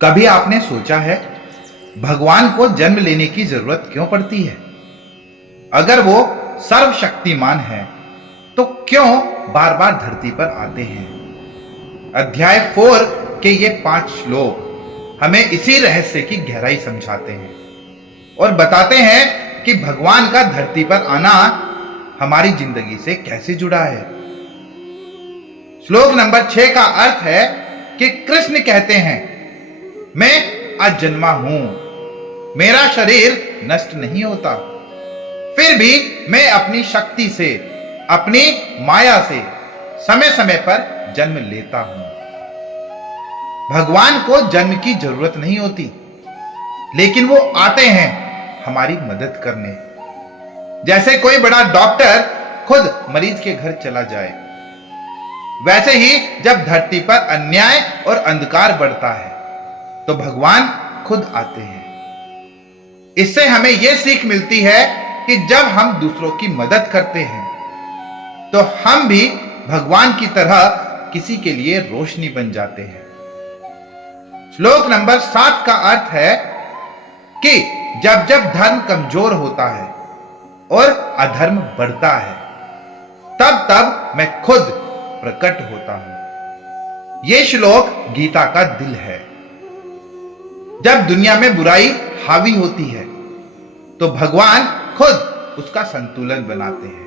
कभी आपने सोचा है भगवान को जन्म लेने की जरूरत क्यों पड़ती है? अगर वो सर्वशक्तिमान है तो क्यों बार बार धरती पर आते हैं? अध्याय 4 के ये 5 श्लोक हमें इसी रहस्य की गहराई समझाते हैं और बताते हैं कि भगवान का धरती पर आना हमारी जिंदगी से कैसे जुड़ा है। श्लोक नंबर 6 का अर्थ है कि कृष्ण कहते हैं, मैं अजन्मा हूं, मेरा शरीर नष्ट नहीं होता, फिर भी मैं अपनी शक्ति से, अपनी माया से समय समय पर जन्म लेता हूं। भगवान को जन्म की जरूरत नहीं होती, लेकिन वो आते हैं हमारी मदद करने। जैसे कोई बड़ा डॉक्टर खुद मरीज के घर चला जाए, वैसे ही जब धरती पर अन्याय और अंधकार बढ़ता है तो भगवान खुद आते हैं। इससे हमें यह सीख मिलती है कि जब हम दूसरों की मदद करते हैं तो हम भी भगवान की तरह किसी के लिए रोशनी बन जाते हैं। श्लोक नंबर 7 का अर्थ है कि जब जब धर्म कमजोर होता है और अधर्म बढ़ता है, तब तब मैं खुद प्रकट होता हूं। यह श्लोक गीता का दिल है। जब दुनिया में बुराई हावी होती है तो भगवान खुद उसका संतुलन बनाते हैं।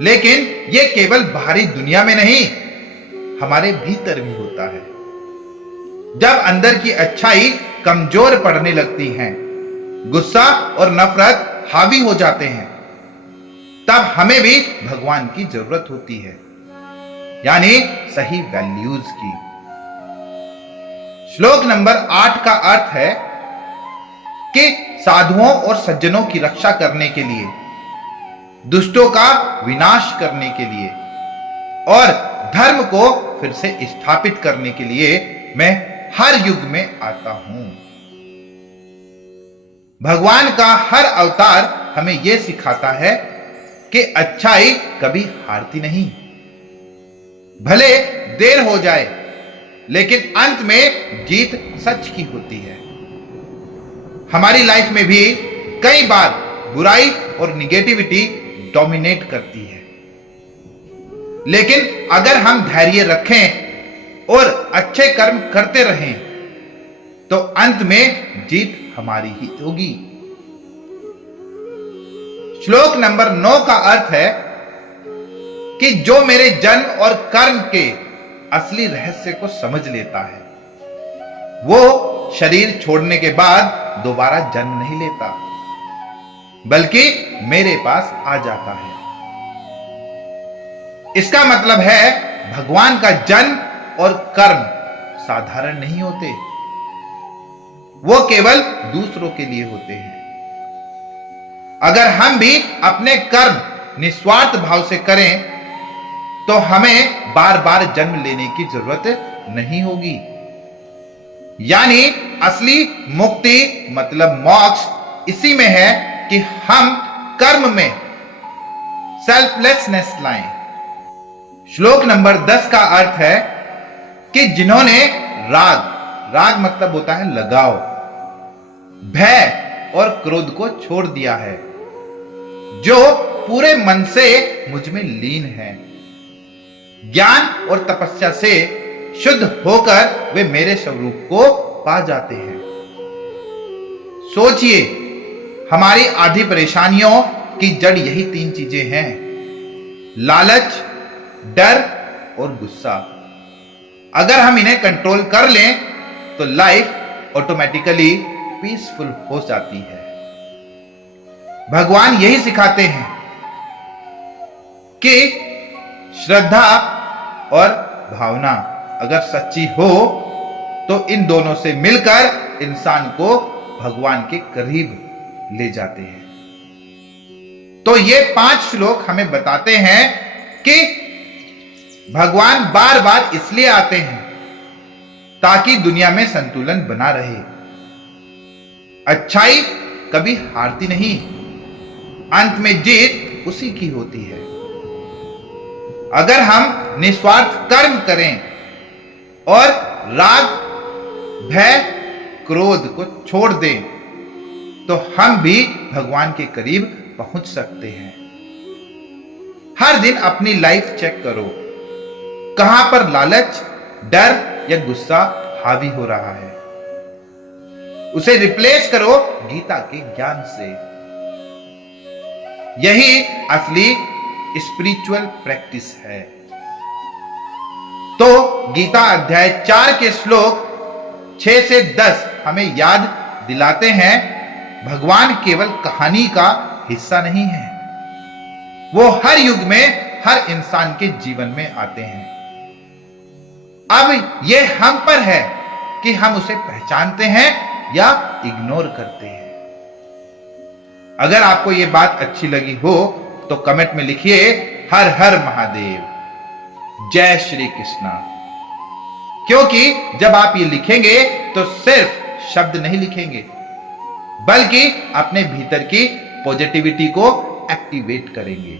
लेकिन यह केवल बाहरी दुनिया में नहीं, हमारे भीतर भी होता है। जब अंदर की अच्छाई कमजोर पड़ने लगती है, गुस्सा और नफरत हावी हो जाते हैं, तब हमें भी भगवान की जरूरत होती है, यानी सही वैल्यूज की। श्लोक नंबर 8 का अर्थ है कि साधुओं और सज्जनों की रक्षा करने के लिए, दुष्टों का विनाश करने के लिए और धर्म को फिर से स्थापित करने के लिए मैं हर युग में आता हूं। भगवान का हर अवतार हमें यह सिखाता है कि अच्छाई कभी हारती नहीं। भले देर हो जाए, लेकिन अंत में जीत सच की होती है। हमारी लाइफ में भी कई बार बुराई और निगेटिविटी डोमिनेट करती है, लेकिन अगर हम धैर्य रखें और अच्छे कर्म करते रहें तो अंत में जीत हमारी ही होगी। श्लोक नंबर 9 का अर्थ है कि जो मेरे जन्म और कर्म के असली रहस्य को समझ लेता है, वो शरीर छोड़ने के बाद दोबारा जन्म नहीं लेता, बल्कि मेरे पास आ जाता है। इसका मतलब है भगवान का जन्म और कर्म साधारण नहीं होते, वो केवल दूसरों के लिए होते हैं। अगर हम भी अपने कर्म निस्वार्थ भाव से करें तो हमें बार बार जन्म लेने की जरूरत नहीं होगी। यानी असली मुक्ति मतलब मोक्ष इसी में है कि हम कर्म में सेल्फलेसनेस लाएं। श्लोक नंबर 10 का अर्थ है कि जिन्होंने राग मतलब होता है लगाव, भय और क्रोध को छोड़ दिया है, जो पूरे मन से मुझ में लीन है, ज्ञान और तपस्या से शुद्ध होकर वे मेरे स्वरूप को पा जाते हैं। सोचिए, हमारी आधी परेशानियों की जड़ यही 3 चीजें हैं: लालच, डर और गुस्सा। अगर हम इन्हें कंट्रोल कर लें तो लाइफ ऑटोमेटिकली पीसफुल हो जाती है। भगवान यही सिखाते हैं कि श्रद्धा और भावना अगर सच्ची हो तो इन दोनों से मिलकर इंसान को भगवान के करीब ले जाते हैं। तो ये 5 श्लोक हमें बताते हैं कि भगवान बार बार इसलिए आते हैं ताकि दुनिया में संतुलन बना रहे। अच्छाई कभी हारती नहीं, अंत में जीत उसी की होती है। अगर हम निस्वार्थ कर्म करें और राग भय क्रोध को छोड़ दें तो हम भी भगवान के करीब पहुंच सकते हैं। हर दिन अपनी लाइफ चेक करो, कहां पर लालच, डर या गुस्सा हावी हो रहा है। उसे रिप्लेस करो गीता के ज्ञान से। यही असली स्पिरिचुअल प्रैक्टिस है। तो गीता अध्याय 4 के श्लोक 6 से 10 हमें याद दिलाते हैं, भगवान केवल कहानी का हिस्सा नहीं है, वो हर युग में हर इंसान के जीवन में आते हैं। अब यह हम पर है कि हम उसे पहचानते हैं या इग्नोर करते हैं। अगर आपको यह बात अच्छी लगी हो तो कमेंट में लिखिए हर हर महादेव, जय श्री कृष्णा। क्योंकि जब आप ये लिखेंगे तो सिर्फ शब्द नहीं लिखेंगे, बल्कि अपने भीतर की पॉजिटिविटी को एक्टिवेट करेंगे।